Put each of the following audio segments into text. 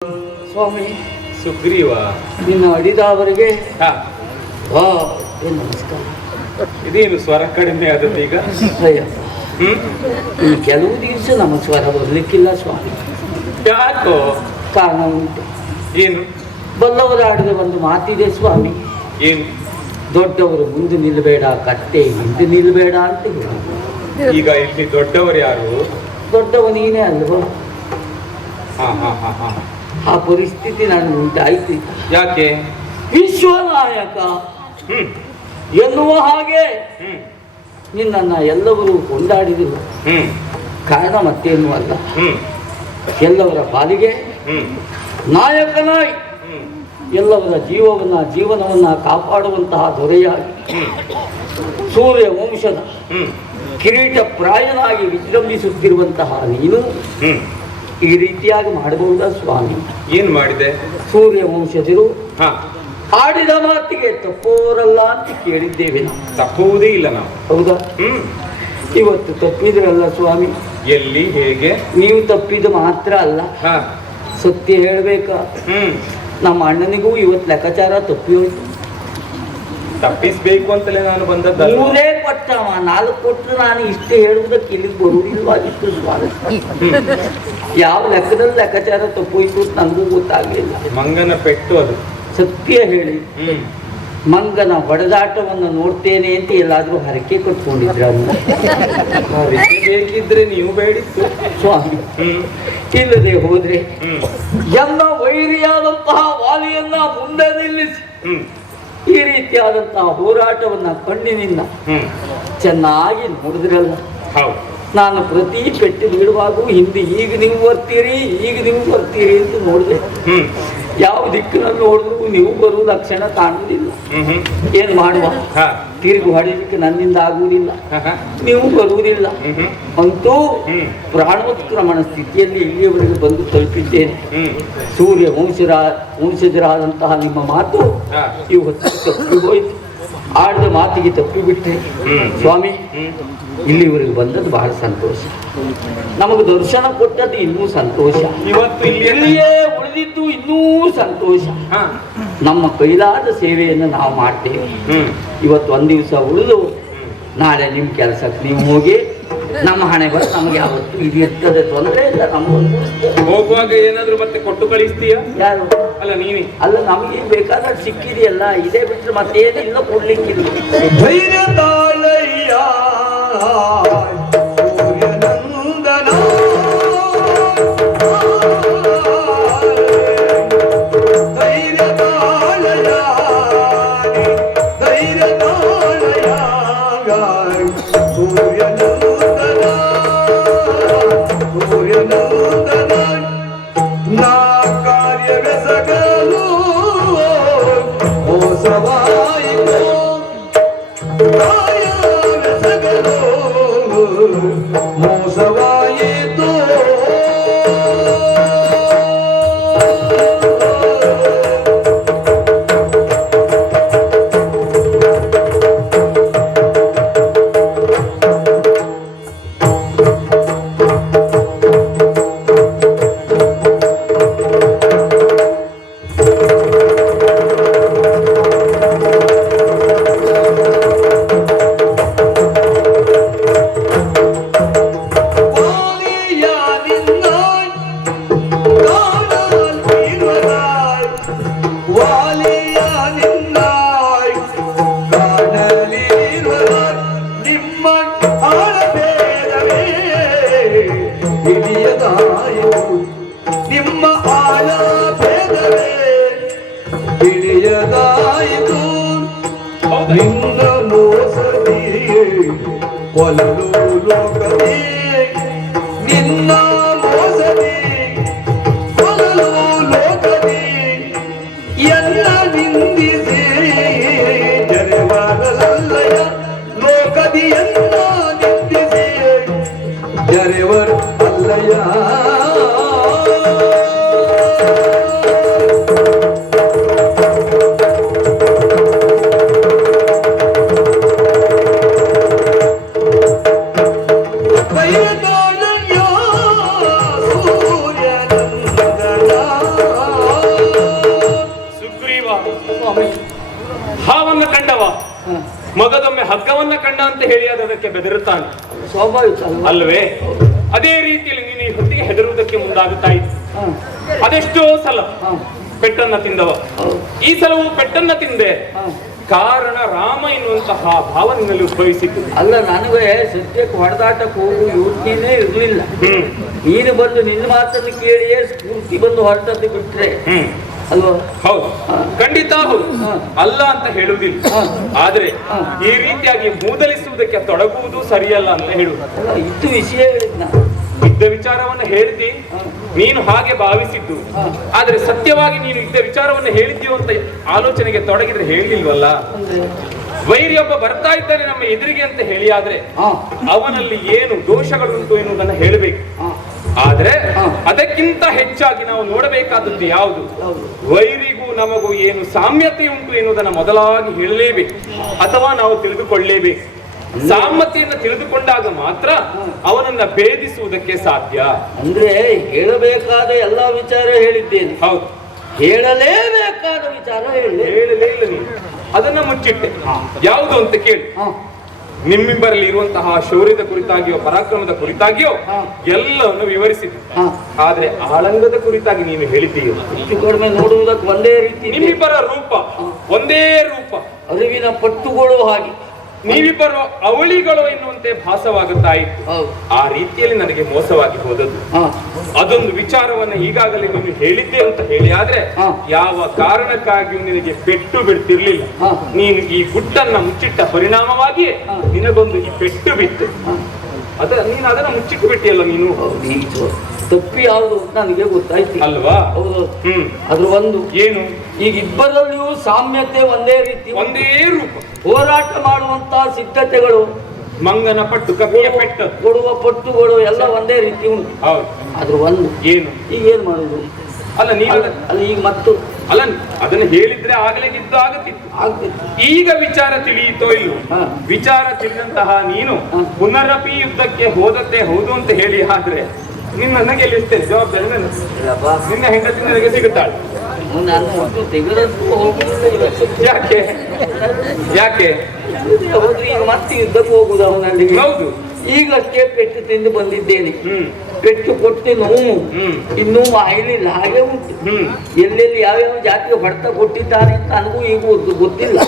ಸ್ವಾಮಿ ಸುಗ್ರೀವ ನಿನ್ನ ಅಡಿದವರಿಗೆ ಹಾ ನಮಸ್ಕಾರ. ಇದೇನು ಸ್ವರ ಕಡಿಮೆ ಆದದ್ದು ಈಗ? ಅಯ್ಯಪ್ಪ, ಇನ್ನು ಕೆಲವು ದಿವಸ ನಮ್ಮ ಸ್ವರ ಬರಲಿಕ್ಕಿಲ್ಲ ಸ್ವಾಮಿ. ಯಾಕೋ? ಕಾರಣ ಉಂಟು. ಏನು? ಬಲ್ಲವರ ಆಡಿದ ಒಂದು ಮಾತಿದೆ ಸ್ವಾಮಿ. ಏನು? ದೊಡ್ಡವರು ಮುಂದೆ ನಿಲ್ಲಬೇಡ, ಕತ್ತೆ ಹಿಂದೆ ನಿಲ್ಲಬೇಡ ಅಂತ ಹೇಳಿ. ಈಗ ಇಲ್ಲಿ ದೊಡ್ಡವರು ಯಾರು? ದೊಡ್ಡವ ನೀನೇ ಅಲ್ವಾ? ಹಾ ಹಾ ಹಾ ಹಾ. ಆ ಪರಿಸ್ಥಿತಿ ನಾನು ಉಂಟಾಯ್ತು. ಯಾಕೆ? ವಿಶ್ವನಾಯಕ ಎನ್ನುವ ಹಾಗೆ ನಿನ್ನನ್ನ ಎಲ್ಲವರು ಕೊಂಡಾಡಿದರು. ಕಾರಣ ಮತ್ತೇನು ಅಲ್ಲ, ಎಲ್ಲವರ ಪಾಲಿಗೆ ನಾಯಕನಾಗಿ ಎಲ್ಲವರ ಜೀವನವನ್ನ ಕಾಪಾಡುವಂತಹ ದೊರೆಯಾಗಿ ಸೂರ್ಯ ವಂಶದ ಕಿರೀಟ ಪ್ರಾಯನಾಗಿ ವಿಜೃಂಭಿಸುತ್ತಿರುವಂತಹ ನೀನು ಈ ರೀತಿಯಾಗಿ ಮಾಡಬಹುದಾ ಸ್ವಾಮಿ? ಏನ್ ಮಾಡಿದೆ? ಸೂರ್ಯ ವಂಶಜರು ಆಡಿದ ಮಾತಿಗೆ ತಪ್ಪೋರಲ್ಲ ಅಂತ ಕೇಳಿದ್ದೇವೆ ನಾವು. ತಪ್ಪುವುದೇ ಇಲ್ಲ ನಾವು. ಹೌದಾ? ಇವತ್ತು ತಪ್ಪಿದ್ರಲ್ಲ ಸ್ವಾಮಿ. ಎಲ್ಲಿ, ಹೇಗೆ? ನೀವು ತಪ್ಪಿದ ಮಾತ್ರ ಅಲ್ಲ, ಸತ್ಯ ಹೇಳ್ಬೇಕಾ, ನಮ್ಮ ಅಣ್ಣನಿಗೂ ಇವತ್ತು ಲೆಕ್ಕಾಚಾರ ತಪ್ಪಿ ಹೋಯ್ತು. ತಪ್ಪಿಸ್ಬೇಕು ಅಂತಲೇ ನಾನು ಬಂದದ್ದು. ಮೂರೇ ಕೊಟ್ಟವ, 4 ಕೊಟ್ಟರು ನಾನು ಇಷ್ಟು ಹೇಳುವುದಕ್ಕೆ ಇಲ್ಲಿಗೆ ಬರುವುದಿಲ್ವಾಗಿತ್ತು ಸ್ವಾಮಿ. ಯಾವ ಲೆಕ್ಕದಲ್ಲಿ ಲೆಕ್ಕಾಚಾರ ತಪ್ಪೋಯ್ತು ಅಂತ ನನಗೂ ಗೊತ್ತಾಗಲಿಲ್ಲ. ಮಂಗನ ಪೆಟ್ಟು ಅದು. ಸತ್ಯ ಹೇಳಿ, ಮಂಗನ ಹೊಡೆದಾಟವನ್ನು ನೋಡ್ತೇನೆ ಅಂತ ಎಲ್ಲಾದ್ರೂ ಹರಕೆ ಕಟ್ಕೊಂಡಿದ್ರ? ಹರಕೆ ಬೇಕಿದ್ರೆ ನೀವು ಬೇಡಿತ್ತು ಸ್ವಾಮಿ. ಇಲ್ಲದೆ ಹೋದ್ರೆ ಎಲ್ಲ ವೈರಿಯಾದಂತಹ ವಾಲಿಯನ್ನ ಮುಂದೆ ನಿಲ್ಲಿಸಿ ಈ ರೀತಿಯಾದಂತಹ ಹೋರಾಟವನ್ನ ಕಣ್ಣಿನಿಂದ ಚೆನ್ನಾಗಿ ನೋಡಿದ್ರಲ್ಲ. ನಾನು ಪ್ರತಿ ಪೆಟ್ಟು ನೀಡುವಾಗೂ ಹಿಂದೆ ಈಗ ನೀವು ಬರ್ತೀರಿ ಅಂತ ನೋಡಿದೆ. ಯಾವ ದಿಕ್ಕಿನಲ್ಲಿ ನೋಡಿದ್ರು ನೀವು ಬರುವ ಲಕ್ಷಣ ಕಾಣುವುದಿಲ್ಲ. ಏನ್ ಮಾಡುವ? ತಿರುಗಿ ಹೊಡೆಯಲಿಕ್ಕೆ ನನ್ನಿಂದ ಆಗುವುದಿಲ್ಲ, ನೀವು ಬರುವುದಿಲ್ಲ. ಅಂತೂ ಪ್ರಾಣೋತ್ಕ್ರಮಣ ಸ್ಥಿತಿಯಲ್ಲಿ ಇಲ್ಲಿಯವರೆಗೆ ಬಂದು ತಲುಪಿದ್ದೇನೆ. ಸೂರ್ಯ ವಂಶಜರಾದಂತಹ ನಿಮ್ಮ ಮಾತು ಇವತ್ತು ತಪ್ಪಿ ಹೋಯ್ತು. ಆಡಿದ ಮಾತಿಗೆ ತಪ್ಪಿಬಿಟ್ಟೆ ಸ್ವಾಮಿ. ಇಲ್ಲಿವರೆಗೆ ಬಂದದ್ದು ಬಹಳ ಸಂತೋಷ. ನಮಗೆ ದರ್ಶನ ಕೊಟ್ಟದ್ದು ಇನ್ನೂ ಸಂತೋಷ. ಇವತ್ತು ಇಲ್ಲಿಯೇ ಉಳಿದಿದ್ದು ಇನ್ನೂ ಸಂತೋಷ. ನಮ್ಮ ಕೈಲಾದ ಸೇವೆಯನ್ನು ನಾವು ಮಾಡ್ತೇವೆ. ಇವತ್ತು ಒಂದ್ ದಿವಸ ಉಳಿದು ನಾಳೆ ನಿಮ್ಮ ಕೆಲಸಕ್ಕೆ ನೀವು ಹೋಗಿ, ನಮ್ಮ ಹಣೆ ಬರ ನಮ್ಗೆ ಯಾವತ್ತು ಇದು ಇರ್ತದೆ, ತೊಂದರೆ ಇಲ್ಲ. ನಮ್ಗೆ ಹೋಗುವಾಗ ಏನಾದ್ರು ಮತ್ತೆ ಕೊಟ್ಟು ಕಳಿಸ್ತೀಯ? ಯಾರು? ಅಲ್ಲ ನೀನೇ. ಅಲ್ಲ, ನಮಗೆ ಬೇಕಾದ ಸಿಕ್ಕಿದೆಯಲ್ಲ, ಇದೇ ಬಿಟ್ಟರೆ ಮತ್ತೇನಿಲ್ಲ ಕೊಡ್ಲಿಕ್ಕಿಲ್ಲ. Bye. ಸ್ವಾಮಿ. ಹಾವನ್ನ ಕಂಡವ ಹ. ಮಗದೊಮ್ಮೆ ಹಗ್ಗವನ್ನ ಕಂಡ ಅಂತ ಹೇಳಿ ಅದಕ್ಕೆ ಬೆದರುತ್ತಾನೆ ಸ್ವಾಭಾವಿಕ ಅಲ್ವಾ? ಅಲ್ವೇ? ಅದೇ ರೀತಿಯಲ್ಲಿ ನೀನು ಈ ಹೊತ್ತಿಗೆ ಹೆದರುವುದಕ್ಕೆ ಮುಂದಾಗುತ್ತಾ ಇತ್ತು. ಹ. ಅದೆಷ್ಟೋ ಸಲ ಹ. ಪೆಟ್ಟನ್ನ ತಿಂದವ. ಹೌದು. ಈ ಸಲವೂ ಪೆಟ್ಟನ್ನ ತಿಂದೆ. ಹ. ಕಾರಣ ರಾಮ ಎನ್ನುವಂತಹ ಭಾವ ನಿನ್ನಲ್ಲಿ ಉದ್ಭವಿಸಿತು. ಅಲ್ಲ, ನನಗೆ ಸದ್ಯಕ್ಕೆ ಹೊಡೆದಾಟಕ್ಕೆ ಹೋಗುವ ಯೋಚನೆನೇ ಇರ್ಲಿಲ್ಲ. ಹ್ಮ್ ನೀನು ಬಂದು ನಿನ್ನ ಮಾತನ್ನು ಕೇಳಿಯೇ ಸ್ಫೂರ್ತಿ ಬಂದು ಹೊರಟದ್ದು ಬಿಟ್ರೆ ಹ್ಮ್ ಅಲ್ವಾ? ಹೌದು, ಖಂಡಿತ ಹೌದು. ಹ. ಅಲ್ಲ ಅಂತ ಹೇಳುವುದಿಲ್ಲ. ಹ. ಆದ್ರೆ ಹ. ಈ ರೀತಿಯಾಗಿ ಮೂದಲಿಸುವುದಕ್ಕೆ ತೊಡಗುವುದು ಸರಿಯಲ್ಲ ಅಂತ ಹೇಳುವುದು. ಅಲ್ಲ, ಇದ್ದು ವಿಷಯ ಹೇಳಿದ್ನ. ಇದ್ದ ವಿಚಾರವನ್ನು ಹೇಳಿದ್ದಿ, ನೀನು ಹಾಗೆ ಭಾವಿಸಿದ್ದು. ಹ. ಆದ್ರೆ ಸತ್ಯವಾಗಿ ನೀನು ಇದ್ದ ವಿಚಾರವನ್ನು ಹೇಳಿದ್ದೀವ ಅಂತ ಆಲೋಚನೆಗೆ ತೊಡಗಿದ್ರೆ ಹೇಳಿಲ್ವಲ್ಲ. ಅಂದ್ರೆ ವೈರಿಯೊಬ್ಬ ಬರ್ತಾ ಇದ್ದಾನೆ ನಮ್ಮ ಎದುರಿಗೆ ಅಂತ ಹೇಳಿ ಆದ್ರೆ ಹ. ಅವನಲ್ಲಿ ಏನು ದೋಷಗಳುಂಟು ಎನ್ನುವುದನ್ನು ಹೇಳಬೇಕು. ಹ. ಆದ್ರೆ ಹ. ಅದಕ್ಕಿಂತ ಹೆಚ್ಚಾಗಿ ನಾವು ನೋಡಬೇಕಾದದ್ದು ಯಾವುದು? ಹೌದು. ವೈರಿಗೂ ನಮಗೂ ಏನು ಸಾಮ್ಯತೆ ಉಂಟು ಎನ್ನುವುದನ್ನು ಮೊದಲಾಗಿ ಹೇಳಲೇಬೇಕು ಅಥವಾ ನಾವು ತಿಳಿದುಕೊಳ್ಳಲೇಬೇಕು. ಸಾಮ್ಯತೆಯನ್ನು ತಿಳಿದುಕೊಂಡಾಗ ಮಾತ್ರ ಅವನನ್ನ ಭೇದಿಸುವುದಕ್ಕೆ ಸಾಧ್ಯ. ಅಂದ್ರೆ ಹೇಳಬೇಕಾದ ಎಲ್ಲಾ ವಿಚಾರ ಹೇಳಿದ್ದೇನೆ. ಹೌದು, ಹೇಳಲೇಬೇಕಾದ ವಿಚಾರ ಹೇಳಲೇ. ಹೇಳಲೇ ಇಲ್ಲ ನೀನು. ಅದನ್ನ ಮುಚ್ಚಿಟ್ಟೆ. ಯಾವುದು ಅಂತ ಕೇಳಿ. ಹ. ನಿಮ್ಮಿಬ್ಬರಲ್ಲಿ ಇರುವಂತಹ ಶೌರ್ಯದ ಕುರಿತಾಗಿಯೋ ಪರಾಕ್ರಮದ ಕುರಿತಾಗಿಯೋ ಹ. ಎಲ್ಲವನ್ನು ವಿವರಿಸಿದೆ. ಹ. ಆದ್ರೆ ಆಳಂಗದ ಕುರಿತಾಗಿ ನೀನು ಹೇಳಿದ್ದೀಯ. ಹೆಚ್ಚು ಕಡಿಮೆ ನೋಡುವುದಕ್ಕೆ ಒಂದೇ ರೀತಿ ಇದೆ. ನಿಮ್ಮಿಬ್ಬರ ರೂಪ ಒಂದೇ ರೂಪ, ಅರಿವಿನ ಪಟ್ಟುಗಳು ಹಾಗೆ. ನೀವಿಬ್ಬರು ಅವಳಿಗಳು ಎನ್ನುವಂತೆ ಭಾಸವಾಗುತ್ತಾ ಇತ್ತು. ಹೌದು. ಆ ರೀತಿಯಲ್ಲಿ ನನಗೆ ಮೋಸವಾಗಿ ಹೋದದ್ದು. ಹ. ಅದೊಂದು ವಿಚಾರವನ್ನು ಈಗಾಗಲೇ ನೀನು ಹೇಳಿದ್ದೆ ಅಂತ ಹೇಳಿ ಆದ್ರೆ ಹ. ಯಾವ ಕಾರಣಕ್ಕಾಗಿಯೂ ನಿನಗೆ ಪೆಟ್ಟು ಬಿಡ್ತಿರ್ಲಿಲ್ಲ. ಹ. ನೀನು ಈ ಗುಟ್ಟನ್ನ ಮುಚ್ಚಿಟ್ಟ ಪರಿಣಾಮವಾಗಿ ಹ. ನಿನಗೊಂದು ಈ ಪೆಟ್ಟು ಬಿತ್ತು. ಹ. ನೀನು ಅದನ್ನ ಮುಚ್ಚಿಟ್ಟು ಬಿಟ್ಟಿಯಲ್ಲ ನೀನು. ಹೌದು. ಈಗ ತಪ್ಪು ಯಾವುದು ಅಂತ ನನಗೆ ಗೊತ್ತಾಯ್ತು. ಅಲ್ವಾ? ಹೌದು. ಹ್ಮ್ ಅದ್ರ ಒಂದು ಏನು? ಈಗ ಇಬ್ಬರಲ್ಲಿಯೂ ಸಾಮ್ಯತೆ ಒಂದೇ ರೀತಿ. ಒಂದೇ ರೂಪ, ಹೋರಾಟ ಮಾಡುವಂತ ಸಿದ್ಧತೆಗಳು, ಮಂಗನ ಪಟ್ಟು ಕಪಿಯ ಪೆಟ್ಟು, ಕೊಡುವ ಪಟ್ಟುಗಳು ಎಲ್ಲ ಒಂದೇ ರೀತಿ ಉಂಟು. ಹೌದು. ಅದ್ರ ಒಂದು ಏನು? ಈಗ ಏನ್ ಮಾಡುದು? ಅಲ್ಲ ನೀನು ಅಲ್ಲ ಈಗ ಮತ್ತು ಅಲ್ಲ ಅದನ್ನು ಹೇಳಿದ್ರೆ ಆಗಲೇ ಗಿದ್ದು ಆಗುತ್ತಿತ್ತು. ಆಗ್ತಿತ್ತು. ಈಗ ವಿಚಾರ ತಿಳಿಯಿತೋ ಇಲ್ವೋ? ಹ. ವಿಚಾರ ತಿಳಿದಂತಹ ನೀನು ಹ. ಪುನರಪಿ ಯುದ್ಧಕ್ಕೆ ಹೋದದ್ದೇ ಹೌದು ಅಂತ ಹೇಳಿ ಆದ್ರೆ ನಿನ್ನ ಗೆಲ್ಲಿಸ್ತೇನೆ. ಜವಾಬ್ದಾರಿ ನನ್ನ. ಇಲ್ಲಪ್ಪ, ನಿನ್ನ ಹೆಂಡತಿ ನನಗೆ ಸಿಗುತ್ತಾಳೆ. ನಾನು ಒಟ್ಟು ತೆಗೆದಷ್ಟು ಹೋಗುದಿಲ್ಲ ಇವತ್ತು. ಯಾಕೆ? ಯಾಕೆ? ಹೋದ್ರೆ ಈಗ ಮತ್ತೆ ಯುದ್ಧಕ್ಕೆ ಹೋಗುದು ಅವನಲ್ಲಿ. ಹೌದು. ಈಗಷ್ಟೇ ಪೆಟ್ಟು ತಿಂದು ಬಂದಿದ್ದೇನೆ. ಹ್ಮ್ ಪೆಟ್ಟು ಕೊಟ್ಟು ನೋವು ಹ್ಮ್ ಇನ್ನೂ ಮಾಯಲಿಲ್ಲ, ಹಾಗೆ ಉಂಟು. ಹ್ಮ್ ಎಲ್ಲೆಲ್ಲಿ ಯಾವ್ಯಾವ ಜಾತಿಗೆ ಹೊಡೆತ ಕೊಟ್ಟಿದ್ದಾನೆ ಅಂತ ನನಗೂ ಈಗ ಗೊತ್ತಿಲ್ಲ.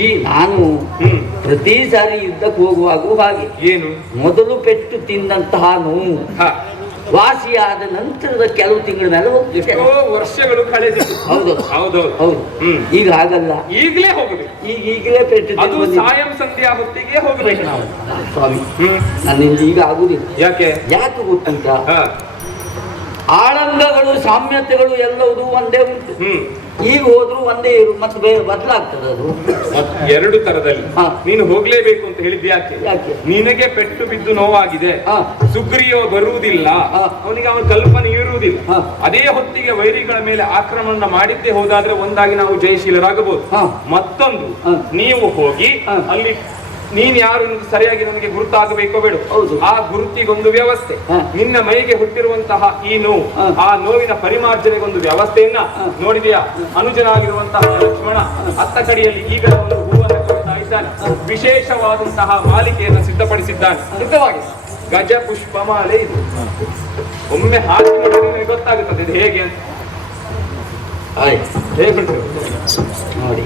ಈ ನಾನು ಹ್ಮ್ ಪ್ರತಿ ಸಾರಿ ಯುದ್ಧಕ್ಕೆ ಹೋಗುವಾಗೂ ಹಾಗೆ ಏನು? ಮೊದಲು ಪೆಟ್ಟು ತಿಂದಂತಹ ನೋವು ಹ. ವಾಸಿಯಾದ ನಂತರದ ಕೆಲವು ತಿಂಗಳ ಮೇಲೆ ಹೋಗ್ತದೆ. ಎಷ್ಟೋ ವರ್ಷಗಳು ಕಳೆದಿತ್ತು. ಹೌದು ಹೌದೌದು. ಹೌದು. ಹ್ಮ್ ಈಗ ಹಾಗಲ್ಲ, ಈಗಲೇ ಹೋಗಬೇಕು. ಈಗಲೇ ಪೆಟ್ಟು ಅದು ತಿಂದು ಬಂದಿದ್ದೆ. ಸಾಯಂ ಸಂಧ್ಯಾ ಹೊತ್ತಿಗೆ ಹೋಗಬೇಕು ನಾವು. ಸ್ವಾಮಿ, ಹ್ಮ್ ನನ್ನಿಂದ ಈಗ ಆಗುದಿಲ್ಲ. ಯಾಕೆ? ಯಾಕೆ ಗೊತ್ತುಂಟ? ಹ. ಆಳಂಗಗಳು ಸಾಮ್ಯತೆಗಳು ಎಲ್ಲವೂ ಒಂದೇ ಉಂಟು. ಹ್ಮ್ ಈಗ ಹೋದ್ರು ಒಂದೇ ಇರು, ಮತ್ತೆ ಬೇರೆ ಬದಲಾಗ್ತದೆ ಅದು. ಎರಡು ತರದಲ್ಲಿ ಹ. ನೀನು ಹೋಗ್ಲೇಬೇಕು ಅಂತ ಹೇಳಿದ್ದೆ. ಯಾಕೆ? ಯಾಕೆ? ನಿನಗೆ ಪೆಟ್ಟು ಬಿದ್ದು ನೋವಾಗಿದೆ. ಹ. ಸುಗ್ರೀವ ಬರುವುದಿಲ್ಲ, ಹ. ಅವನಿಗೆ ಅವನ ಕಲ್ಪನೆ ಇರುವುದಿಲ್ಲ. ಹ. ಅದೇ ಹೊತ್ತಿಗೆ ವೈರಿಗಳ ಮೇಲೆ ಆಕ್ರಮಣ ಮಾಡಿದ್ದೇ ಹೋದಾದ್ರೆ ಒಂದಾಗಿ ನಾವು ಜಯಶೀಲರಾಗಬಹುದು. ಹ. ಮತ್ತೊಂದು, ಹ. ನೀವು ಹೋಗಿ ಹ. ಅಲ್ಲಿ ನೀನ್ ಯಾರು ಎಂದು ಸರಿಯಾಗಿ ನಮಗೆ ಗುರುತಾಗಬೇಕೋ ಬೇಡ, ಹೌದು. ಆ ಗುರುತಿಗೊಂದು ವ್ಯವಸ್ಥೆ, ಹ. ನಿನ್ನ ಮೈಗೆ ಹುಟ್ಟಿರುವಂತಹ ಈ ನೋವು, ಹ. ಆ ನೋವಿನ ಪರಿಮಾರ್ಜನೆಗೊಂದು ವ್ಯವಸ್ಥೆಯನ್ನ ನೋಡಿದೆಯಾ? ಅನುಜನಾಗಿರುವಂತಹ ಲಕ್ಷ್ಮಣ ಅತ್ತ ಕಡೆಯಲ್ಲಿ ಈಗ ಒಂದು ಹೂವನ್ನು ಕೊಡ್ತಾ ಇದ್ದಾನೆ. ವಿಶೇಷವಾದಂತಹ ಮಾಲಿಕೆಯನ್ನು ಸಿದ್ಧಪಡಿಸಿದ್ದಾನೆ. ಸಿದ್ಧವಾಗಿ ಗಜ ಪುಷ್ಪ ಮಾಲೆ ಇದು. ಒಮ್ಮೆ ಹಾಕಿ ನೋಡಿದ್ರೆ ನಿಮಗೆ ಗೊತ್ತಾಗುತ್ತದೆ ಇದು ಹೇಗೆ ಅಂತ. ಹೇಗುಂಟು ನೋಡಿ,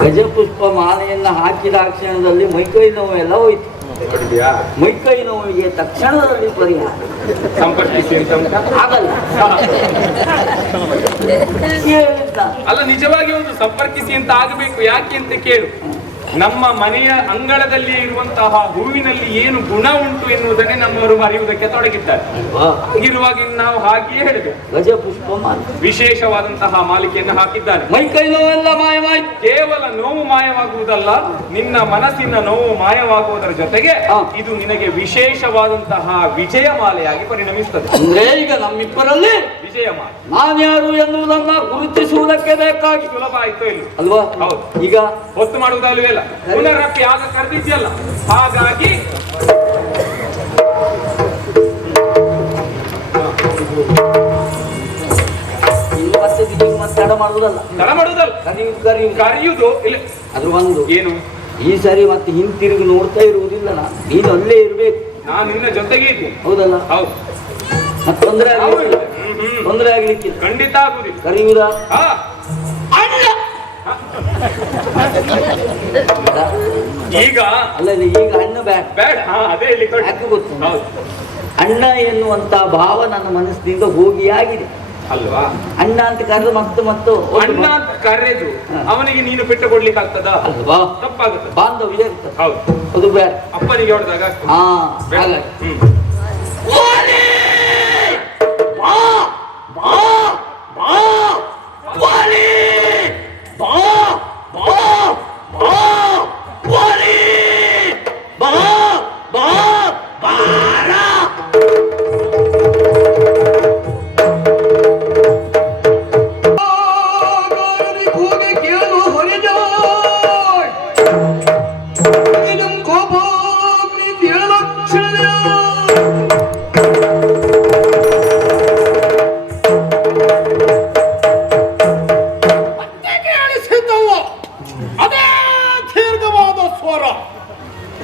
ಗಜಪುಷ್ಪ ಮಾಲೆಯನ್ನ ಹಾಕಿದ ಕ್ಷಣದಲ್ಲಿ ಮೈಕೈ ನೋವು ಎಲ್ಲ ಹೋಯ್ತು. ನೋಡಿದ್ಯಾ? ಮೈಕೈ ನೋವಿಗೆ ತಕ್ಷಣದಲ್ಲಿ ಪರಿಹಾರ. ಸಂಪರ್ಕಿಸಿ ಅಂತ ಉಂಟಾ? ಆಗಲ್ಲ. ಹೇಳಿದ್ದ. ಅಲ್ಲ, ನಿಜವಾಗಿ ಒಂದು ಸಂಪರ್ಕಿಸಿ ಅಂತ ಆಗಬೇಕು. ಯಾಕೆ ಅಂತ ಕೇಳು. ನಮ್ಮ ಮನೆಯ ಅಂಗಳದಲ್ಲಿ ಇರುವಂತಹ ಹೂವಿನಲ್ಲಿ ಏನು ಗುಣ ಉಂಟು ಎನ್ನುವುದನ್ನೇ ನಮ್ಮವರು ಅರಿಯುವುದಕ್ಕೆ ತೊಡಗಿದ್ದಾರೆ. ಅಲ್ವಾ? ಹಾಗಿರುವಾಗ ನಾವು ಹಾಗೆಯೇ ಹೇಳಿದೆ. ಗಜಪುಷ್ಪ ಮಾಲೆ ವಿಶೇಷವಾದಂತಹ ಮಾಲಿಕೆಯನ್ನು ಹಾಕಿದ್ದಾನೆ. ಮೈಕೈ ನೋವೆಲ್ಲ ಮಾಯವಾಯ್ತು. ಕೇವಲ ನೋವು ಮಾಯವಾಗುವುದಲ್ಲ, ನಿನ್ನ ಮನಸ್ಸಿನ ನೋವು ಮಾಯವಾಗುವುದರ ಜೊತೆಗೆ ಹ. ಇದು ನಿನಗೆ ವಿಶೇಷವಾದಂತಹ ವಿಜಯ ಮಾಲೆಯಾಗಿ ಪರಿಣಮಿಸುತ್ತದೆ. ಅಂದ್ರೆ ಈಗ ನಮ್ಮಿಬ್ಬರಲ್ಲಿ ವಿಜಯ ಮಾಲೆ ನಾನ್ಯಾರು ಎನ್ನುವುದನ್ನ ಗುರುತಿಸುವುದಕ್ಕೆ ಬೇಕಾಗಿ ಸುಲಭ ಆಯ್ತು ಇಲ್ಲಿ. ಅಲ್ವಾ? ಹೌದು. ಈಗ ಹೊತ್ತು ಮಾಡುವುದಲ್ವೇ ಇಲ್ಲ, ಪುನರಪಿ ಆಗ ಕರೆದಿದ್ಯಲ್ಲ, ಹಾಗಾಗಿ ಇನ್ನು ಮತ್ತೆ ಮತ್ತೆ ತಡ ಮಾಡುವುದಲ್ಲ. ತಡ ಮಾಡುವುದಲ್ಲ, ಕರೆಯುವುದು ಇಲ್ಲ. ಅದ್ರ ಒಂದು ಏನು, ಈ ಸರಿ ಮತ್ತೆ ಹಿಂತಿರುಗಿ ನೋಡ್ತಾ ಇರುವುದಿಲ್ಲ. ನೀನು ಅಲ್ಲೇ ಇರ್ಬೇಕು. ನಾನು ನಿನ್ನ ಜೊತೆಗೆ ಇದ್ದೀನಿ. ಹೌದಲ್ಲ? ಹೌದು. ಮತ್ತೆ ತೊಂದರೆ ಆಗ್ಲಿಕ್ಕೆ ಖಂಡಿತ ಆಗುದಿಲ್ಲ. ಕರೆಯುವುದಾ? ಅಣ್ಣ ಈಗ ಅಲ್ಲ, ಈಗ ಅಣ್ಣ ಬೇಡ ಬೇಡ. ಅದೇ ಇಲ್ಲಿ ಯಾಕೆ ಗೊತ್ತು? ಅಣ್ಣ ಎನ್ನುವಂತ ಭಾವ ನನ್ನ ಮನಸ್ಸಿನಿಂದ ಹೋಗಿ ಆಗಿದೆ ಅಲ್ವಾ? ಅಣ್ಣ ಅಂತ ಕರೆದು ಮತ್ತೆ ಅಣ್ಣ ಅಂತ ಕರೆದು ಅವನಿಗೆ ನೀನು ಬಿಟ್ಟು ಕೊಡ್ಲಿಕ್ಕೆ ಆಗ್ತದ ಅಲ್ವಾ? ತಪ್ಪಾಗುತ್ತೆ. ಬಾಂಧವ್ಯ ಇರ್ತದೆ. ಹೌದು, ಅದು ಬೇಡ. ಅಪ್ಪನಿಗೆ ಹೊಡೆದಾಗ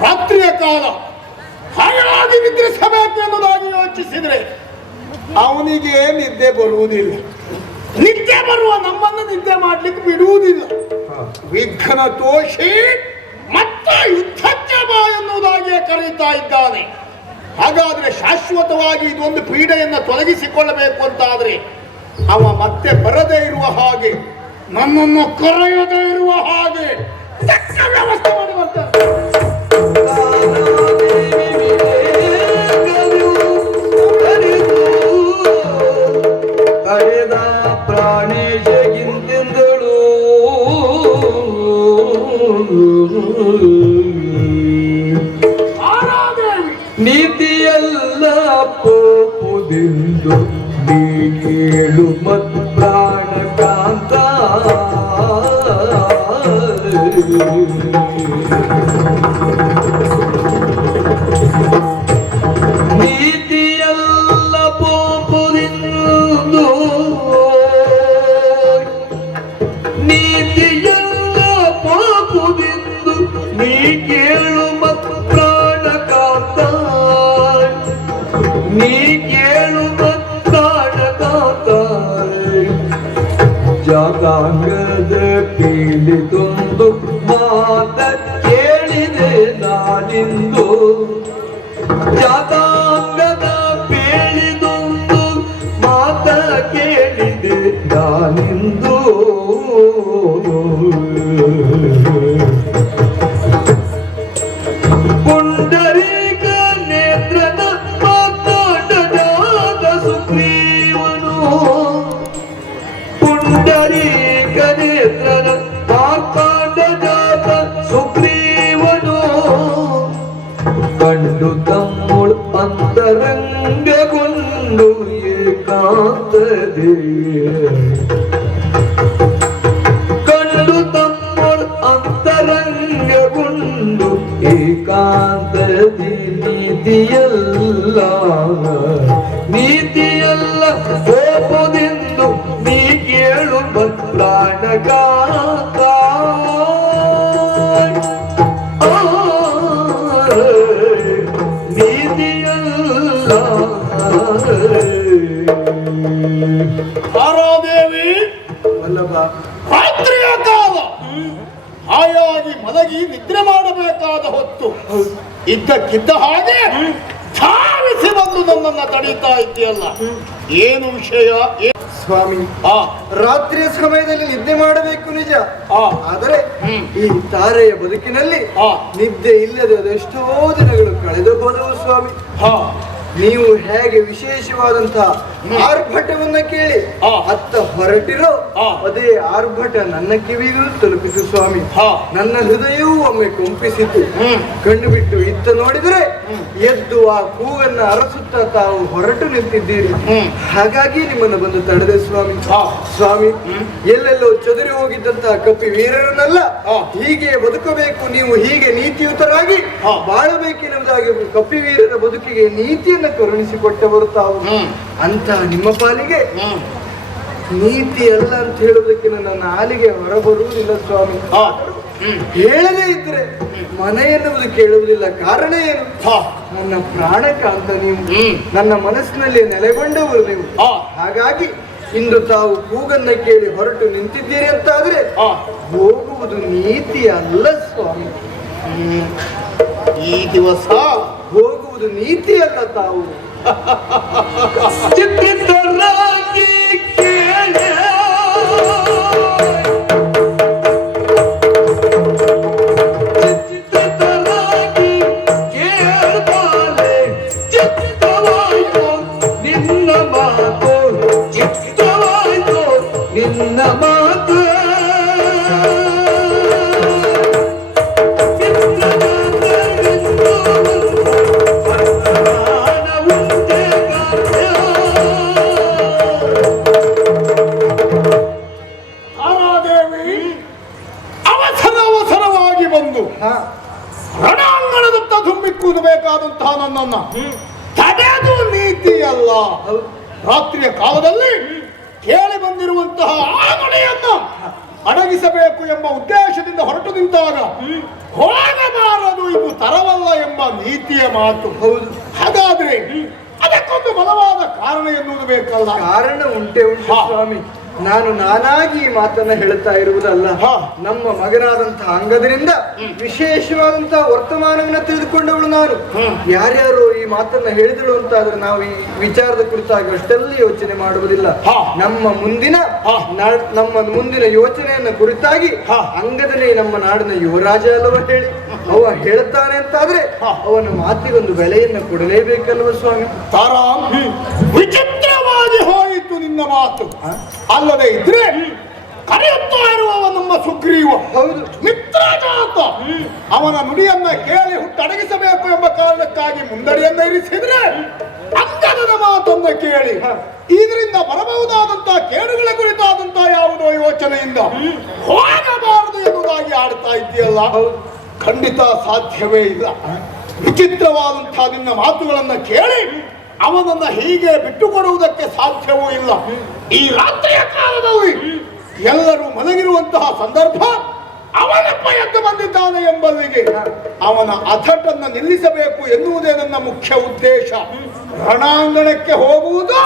ರಾತ್ರಿಯ ಕಾಲ ಹಾಯಾಗಿ ನಿದ್ರಿಸಬೇಕು ಎನ್ನುವುದಾಗಿ ಯೋಚಿಸಿದ್ರೆ ಅವನಿಗೆ ನಿದ್ದೆ ಬರುವುದಿಲ್ಲ. ನಿದ್ದೆ ಬರುವ ನಮ್ಮನ್ನು ನಿದ್ದೆ ಮಾಡ್ಲಿಕ್ಕೆ ಬಿಡುವುದಿಲ್ಲ. ವಿಘ್ನ ತೋಷಿ ಮತ್ತೆ ಯುದ್ಧಕ್ಕೆ ಬಾ ಎನ್ನುವುದಾಗಿಯೇ ಕರೀತಾ ಇದ್ದಾನೆ. ಹಾಗಾದ್ರೆ ಶಾಶ್ವತವಾಗಿ ಇದೊಂದು ಪೀಡೆಯನ್ನು ತೊಲಗಿಸಿಕೊಳ್ಳಬೇಕು ಅಂತಾದ್ರೆ ಅವ ಮತ್ತೆ ಬರದೇ ಇರುವ ಹಾಗೆ, ನನ್ನನ್ನು ಕರೆಯದೇ ಇರುವ ಹಾಗೆ ತಕ್ಕ ವ್ಯವಸ್ಥೆ ಮಾಡಿ ಬರ್ತಾನೆ. ಪ್ರಾಣೇಶಗಿಂತೆಂದಳು ನೀತಿಯಲ್ಲ ಪೋಪುದೆಂದು ನೀ ಕೇಳು ಮತ್ತು ಪ್ರಾಣಕಾಂತ ನೀತಿಯಲ್ಲ ಪೋಪುದೆಂದು ನೀತಿಯಲ್ಲ ಪೋಪುದೆಂದು ನೀ ಕೇಳು ಮತ್ತು ಪ್ರಾಣಕಾಂತ ನೀ ಕೇಳು ಮತ್ತು ಪ್ರಾಣಕಾಂತ ಜಾಗಾಂಗದ ಪೀಳಿದೊಂದು ಮಾತ ಕೇಳಿದೆ ನಾನಿಂದು ಜಾಗಾಂಗದ ಪೀಳಿದೊಂದು ಮಾತ ಕೇಳಿದೆ ನಾನಿಂದು ಪುಂಡರೀಕ ನೇತ್ರನ ಮಾತಾಡದ ಸುಗ್ರೀವನು ಪುಂಡರೀಕ ನೇತ್ರನ ಮಾತಾಡದ ಸುಗ್ರೀವನು ಕಂಡು ತಮ್ಮುಳ್ ಅಂತರಂಗಗೊಂಡು ಏಕಾಂತದೇ ಕಂಡು ತಮ್ಮುಳ್ ಅಂತರಂಗಗೊಂಡು ಏಕಾಂತದಿ ನೀತಿಯಲ್ಲ ನೀತಿಯಲ್ಲ ಹೋಗುದೆಂದು ನೀ ಕೇಳು ಪ್ರಾಣಗಾತ ನೀತಿಯಲ್ಲ ತಾರಾದೇವಿ ವಲ್ಲಭ ರಾತ್ರಿಯ ಕಾಲ ಹಾಯಾಗಿ ಮಲಗಿ ನಿದ್ರೆ ಮಾಡಬೇಕಾದ ಹೊತ್ತು ಇದ್ದಕ್ಕಿದ್ದ ಹಾಗೆ ಧಾವಿಸಿ ಬಂದು ನನ್ನನ್ನ ತಡೀತಾ ಇದ್ದೀಯಲ್ಲ, ಏನು ವಿಷಯ? ಸ್ವಾಮಿ, ರಾತ್ರಿಯ ಸಮಯದಲ್ಲಿ ನಿದ್ದೆ ಮಾಡಬೇಕು ನಿಜ, ಆದರೆ ಈ ತಾರೆಯ ಬದುಕಿನಲ್ಲಿ ನಿದ್ದೆ ಇಲ್ಲದೆ ಅದೆಷ್ಟೋ ದಿನಗಳು ಕಳೆದು ಹೋದವು ಸ್ವಾಮಿ. ನೀವು ಹೇಗೆ ವಿಶೇಷವಾದಂತಹ ಆರ್ಭಟವನ್ನ ಕೇಳಿ ಅತ್ತ ಹೊರಟಿರೋ ಅದೇ ಆರ್ಭಟ ನನ್ನ ಕಿವಿಗೂ ತಲುಪಿತು ಸ್ವಾಮಿ. ನನ್ನ ಹೃದಯವೂ ಒಮ್ಮೆ ಕಂಪಿಸಿತು. ಕಣ್ಣು ಬಿಟ್ಟು ಇತ್ತ ನೋಡಿದರೆ ಎದ್ದು ಆ ಕೂಗನ್ನ ಅರಸುತ್ತಾ ತಾವು ಹೊರಟು ನಿಂತಿದ್ದೀರಿ. ಹಾಗಾಗಿ ನಿಮ್ಮನ್ನು ಬಂದು ತಡೆದೆ ಸ್ವಾಮಿ. ಸ್ವಾಮಿ, ಎಲ್ಲೆಲ್ಲೋ ಚದುರಿ ಹೋಗಿದ್ದಂತಹ ಕಪ್ಪಿ ವೀರರನ್ನೆಲ್ಲ ಹೀಗೆ ಬದುಕಬೇಕು, ನೀವು ಹೀಗೆ ನೀತಿಯುತರಾಗಿ ಬಾಳಬೇಕೆನ್ನುವುದಾಗಿ ಕಪ್ಪಿ ವೀರರ ಬದುಕಿಗೆ ನೀತಿಯನ್ನು ಕರುಣಿಸಿಕೊಟ್ಟವರು ತಾವು. ಅಂತ ನಿಮ್ಮ ಪಾಲಿಗೆ ನೀತಿ ಅಲ್ಲ ಅಂತ ಹೇಳುವುದಕ್ಕೆ ನನ್ನ ನಾಲಿಗೆ ಹೊರಬರುವುದಿಲ್ಲ ಸ್ವಾಮಿ. ಹೇಳದೇ ಇದ್ರೆ ಮನೆ ಎನ್ನುವುದು ಕೇಳುವುದಿಲ್ಲ. ಕಾರಣ ಏನು? ನನ್ನ ಪ್ರಾಣಕ್ಕಾಂತ ನೀವು, ನನ್ನ ಮನಸ್ಸಿನಲ್ಲಿ ನೆಲೆಗೊಂಡವರು ನೀವು. ಹಾಗಾಗಿ ಇಂದು ತಾವು ಕೂಗನ್ನ ಕೇಳಿ ಹೊರಟು ನಿಂತಿದ್ದೀರಿ ಅಂತಾದ್ರೆ ಹೋಗುವುದು ನೀತಿ ಅಲ್ಲ ಸ್ವಾಮಿ. ಈ ದಿವಸ ಹೋಗುವುದು ನೀತಿ ಅಲ್ಲ. ತಾವು ಚಿತ್ರರಾಗಿ ಕೇಳ ಚಿತ್ರರಾಗಿ ಕೇಳಬಾಲೆ ಚಿತ್ರವಾಯ್ತು ನಿನ್ನ ಮಾತು, ಚಿತ್ರವಾಯ್ತು ನಿನ್ನ ಮಾತು. ಅವಸರವಾಗಿ ಬಂದು ರಣಾಂಗಣದತ್ತ ಧುಮ್ಮಿಕ್ಕೂದಬೇಕಾದಂತಹ ನನ್ನನ್ನ ತಡೆದು ನೀತಿ ಅಲ್ಲ. ರಾತ್ರಿಯ ಕಾಲದಲ್ಲಿ ಕೇಳಿ ಬಂದಿರುವಂತಹ ಆ ನುಡಿಯನ್ನು ಅಡಗಿಸಬೇಕು ಎಂಬ ಉದ್ದೇಶದಿಂದ ಹೊರಟು ನಿಂತಾಗ ಹೋಗಬಾರದು, ಇದು ತರವಲ್ಲ ಎಂಬ ನೀತಿಯ ಮಾತು. ಹೌದು. ಹಾಗಾದ್ರೆ ಅದಕ್ಕೊಂದು ಬಲವಾದ ಕಾರಣ ಎನ್ನುವುದು ಬೇಕಲ್ಲ? ಕಾರಣ ಉಂಟು ಸ್ವಾಮಿ. ನಾನು ನಾನಾಗಿ ಈ ಮಾತನ್ನ ಹೇಳ್ತಾ ಇರುವುದಲ್ಲ. ನಮ್ಮ ಮಗನಾದಂತಹ ಅಂಗದರಿಂದ ವಿಶೇಷವಾದಂತಹ ವರ್ತಮಾನವನ್ನ ತಿಳಿದುಕೊಂಡವಳು ನಾನು. ಯಾರ್ಯಾರು ಈ ಮಾತನ್ನ ಹೇಳಿದಳು ಅಂತ ಆದ್ರೆ ನಾವು ಈ ವಿಚಾರದ ಕುರಿತಾಗಿ ಅಷ್ಟೆಲ್ಲ ಯೋಚನೆ ಮಾಡುವುದಿಲ್ಲ. ನಮ್ಮ ಮುಂದಿನ ಯೋಚನೆಯನ್ನ ಕುರಿತಾಗಿ ಅಂಗದನೇ ನಮ್ಮ ನಾಡಿನ ಯುವರಾಜ ಅಲ್ಲವ ಹೇಳಿ ಅವ ಹೇಳ್ತಾನೆ ಅಂತಾದ್ರೆ ಅವನ ಮಾತಿಗೊಂದು ಬೆಲೆಯನ್ನ ಕೊಡಲೇಬೇಕಲ್ವ ಸ್ವಾಮಿ. ತಾರಾ, ವಿಚಿತ್ರವಾಗಿ ಹೋಯಿತು ನಿನ್ನ ಮಾತು. ಅಲ್ಲದೆ ಇದ್ರೆ ಕರೆಯುತ್ತಾ ಇರುವವ ನಮ್ಮ ಸುಗ್ರೀವ. ಹೌದು, ಮಿತ್ರಜಾತ. ಅವನ ನುಡಿಯನ್ನ ಕೇಳಿ ಹುಟ್ಟಡಗಿಸಬೇಕು ಎಂಬ ಕಾರಣಕ್ಕಾಗಿ ಮುಂದಡಿಯನ್ನ ಇರಿಸಿದ್ರೆ ಅಂಗದನ ಮಾತನ್ನ ಕೇಳಿ ಇದರಿಂದ ಬರಬಹುದಾದಂತಹ ಕೇಡುಗಳ ಕುರಿತಾದಂತಹ ಯಾವುದೋ ಯೋಚನೆಯಿಂದ ಹೋಗಬಾರದು ಎನ್ನುವುದಾಗಿ ಆಡ್ತಾ ಇದೆಯಲ್ಲ, ಖಂಡಿತ ಸಾಧ್ಯವೇ ಇಲ್ಲ. ವಿಚಿತ್ರವಾದಂತಹ ನಿನ್ನ ಮಾತುಗಳನ್ನ ಕೇಳಿ ಅವನನ್ನ ಹೀಗೆ ಬಿಟ್ಟುಕೊಡುವುದಕ್ಕೆ ಸಾಧ್ಯವೂ ಇಲ್ಲ. ಈ ರಾತ್ರಿಯ ಕಾಲದಲ್ಲಿ ಎಲ್ಲರೂ ಮಲಗಿರುವಂತಹ ಸಂದರ್ಭ, ಅವನಪ್ಪ ಎದ್ದು ಬಂದಿದ್ದಾನೆ ಎಂಬಲ್ಲಿಗೆ ಅವನ ಅಧಟನ್ನ ನಿಲ್ಲಿಸಬೇಕು ಎನ್ನುವುದೇ ನನ್ನ ಮುಖ್ಯ ಉದ್ದೇಶ. ರಣಾಂಗಣಕ್ಕೆ ಹೋಗುವುದು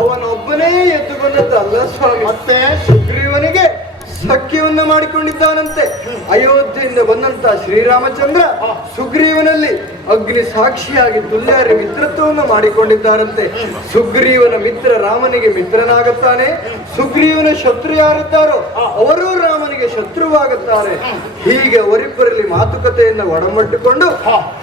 ಅವನೊಬ್ಬನೇ ಎದ್ದುಕೊಂಡದ್ದಲ್ಲ ಸ್ವಾಮಿ. ಮತ್ತೆ ಸುಗ್ರೀವನಿಗೆ ಸಖ್ಯವನ್ನ ಮಾಡಿಕೊಂಡಿದ್ದಾನಂತೆ. ಅಯೋಧ್ಯೆಯಿಂದ ಬಂದಂತ ಶ್ರೀರಾಮಚಂದ್ರ ಸುಗ್ರೀವನಲ್ಲಿ ಅಗ್ನಿ ಸಾಕ್ಷಿಯಾಗಿ ತುಲ್ಯಾರಿ ಮಿತ್ರತ್ವವನ್ನು ಮಾಡಿಕೊಂಡಿದ್ದಾರಂತೆ. ಸುಗ್ರೀವನ ಮಿತ್ರ ರಾಮನಿಗೆ ಮಿತ್ರನಾಗುತ್ತಾನೆ, ಸುಗ್ರೀವನ ಶತ್ರು ಯಾರಿದ್ದಾರೋ ಅವರು ರಾಮನಿಗೆ ಶತ್ರುವಾಗುತ್ತಾರೆ. ಹೀಗೆ ಅವರಿಬ್ಬರಲ್ಲಿ ಮಾತುಕತೆಯನ್ನು ಒಡಮಟ್ಟಿಕೊಂಡು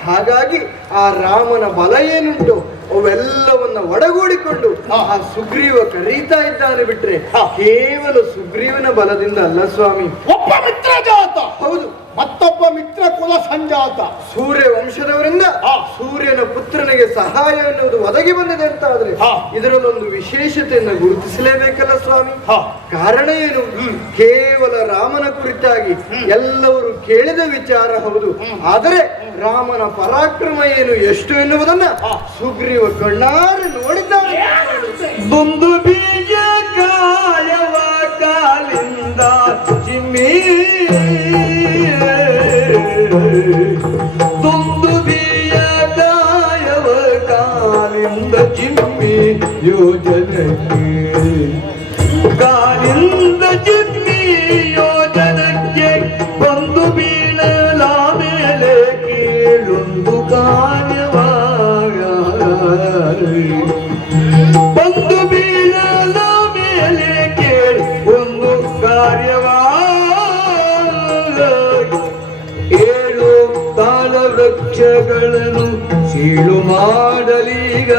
ಹಾಗಾಗಿ ಆ ರಾಮನ ಬಲ ಏನುಂಟು ಅವೆಲ್ಲವನ್ನ ಒಡಗೂಡಿಕೊಂಡು ಆ ಸುಗ್ರೀವ ಕರೀತಾ ಇದ್ದಾನೆ. ಬಿಟ್ರೆ ಕೇವಲ ಸುಗ್ರೀವನ ಬಲದಿಂದ ಅಲ್ಲ ಸ್ವಾಮಿ. ಒಬ್ಬ ಮಿತ್ರ ಜಾತ, ಹೌದು, ಮತ್ತೊಬ್ಬ ಮಿತ್ರ ಕುಲ ಸಂಜಾತ. ಸೂರ್ಯ ವಂಶದವರಿಂದ ಸೂರ್ಯನ ಪುತ್ರನಿಗೆ ಸಹಾಯ ಎನ್ನುವುದು ಒದಗಿ ಬಂದಿದೆ ಅಂತ ಆದ್ರೆ ಇದರಲ್ಲೊಂದು ವಿಶೇಷತೆಯನ್ನು ಗುರುತಿಸಲೇಬೇಕಲ್ಲ ಸ್ವಾಮಿ. ಕಾರಣ ಏನು? ಕೇವಲ ರಾಮನ ಕುರಿತಾಗಿ ಎಲ್ಲವರು ಕೇಳಿದ ವಿಚಾರ ಹೌದು, ಆದರೆ ರಾಮನ ಪರಾಕ್ರಮ ಏನು ಎಷ್ಟು ಎನ್ನುವುದನ್ನ ಸುಗ್ರೀವ ಕಣ್ಣಾರೆ ನೋಡಿದ್ದಾನೆ. ಬೊಂದು ಬೀಜ ಕಾಯವ ಕಾಲಿಂದ ಚಿಮ್ಮಿ, ಬೊಂದು ಬೀಜ ಕಾಯವ ಕಾಲಿಂದ ಚಿಮ್ಮಿ ಯೋಜನಕ್ಕೆ, ಕಾಲಿಂದ ಚಿಮ್ಮಿ ಯೋಜನಕ್ಕೆ ಬಂದು ಬೀಳಲ ಮೇಲೆ ಕೀಳೊಂದು ಕಾರ್ಯವಾಗ, ಬಂದು ಬೀಳಲ ಮೇಲೆ ಕೇಳಿ ಒಂದು ಕಾರ್ಯವಾಗ, ಏಳು ತಾಳ ವೃಕ್ಷಗಳನ್ನು ಸೀಳು ಮಾಡಲೀಗ,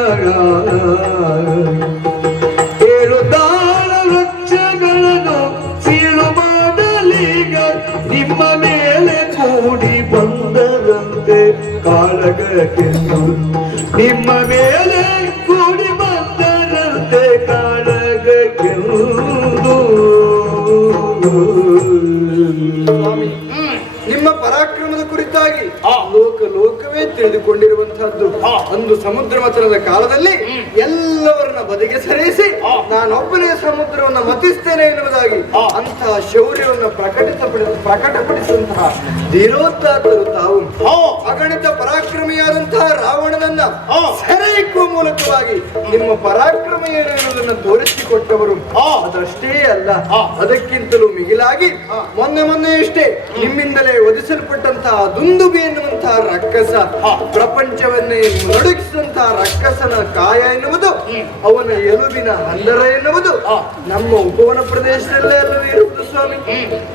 ಏಳು ತಾಳ ವೃಕ್ಷಗಳನ್ನು ಸೀಳು ಮಾಡಲೀಗ, ನಿಮ್ಮ ಮೇಲೆ ಕೂಡಿ ಬಂದರಂತೆ ಕಾಳಗಕ್ಕೆಂದು, ನಿಮ್ಮ ಮೇಲೆ ಕೂಡಿ ಬಂದರಂತೆ ಕಾಳಗಕ್ಕೆಂದು. ನಿಮ್ಮ ಪರಾಕ್ರಮದ ಕುರಿತಾಗಿ ಲೋಕವೇ ತಿಳಿದುಕೊಂಡಿರುವಂತಹದ್ದು. ಅಂದು ಸಮುದ್ರ ಮಥನದ ಕಾಲದಲ್ಲಿ ಎಲ್ಲವರನ್ನ ಸಮುದ್ರವನ್ನ ಬದಿಗೆ ಸರಿಸಿ ನಾನೊಬ್ಬನೇ ಸಮುದ್ರವನ್ನ ಮತಿಸ್ತೇನೆ ಎನ್ನುವುದಾಗಿ ಅಂತಹ ಶೌರ್ಯವನ್ನು ಪ್ರಕಟಪಡಿಸುವಂತಹ ಧೀರೋತ್ತಾತರು ತಾವು ಅಗಣಿತ ಪರಾಕ್ರಮಿಯಾದಂತಹ ರಾವಣನನ್ನ ಸೆರೆ ಇಕ್ಕುವ ಮೂಲಕವಾಗಿ ನಿಮ್ಮ ಪರಾಕ್ರಮ ಏನು ಎನ್ನುವುದನ್ನು ತೋರಿಸಿಕೊಟ್ಟವರು. ಅದಷ್ಟೇ ಅಲ್ಲ, ಅದಕ್ಕಿಂತಲೂ ಮಿಗಿಲಾಗಿ ಮೊನ್ನೆಯಷ್ಟೇ ನಿಮ್ಮಿಂದಲೇ ವಧಿಸಲ್ಪಟ್ಟಂತಹ ದುಂದುಬಿ ಎನ್ನುವಂತಹ ರಕ್ಕಸ, ಪ್ರಪಂಚವನ್ನೇ ನಡುಗಿಸಿದಂತಹ ರಕ್ಕಸನ ಕಾಯ ಎನ್ನುವುದು, ಅವನ ಎಲುಬಿನ ಹಂದರ ಎನ್ನುವುದು ನಮ್ಮ ಉಪವನ ಪ್ರದೇಶದಲ್ಲೇ ಅಲ್ಲವೇ ಇರುವುದು ಸ್ವಾಮಿ.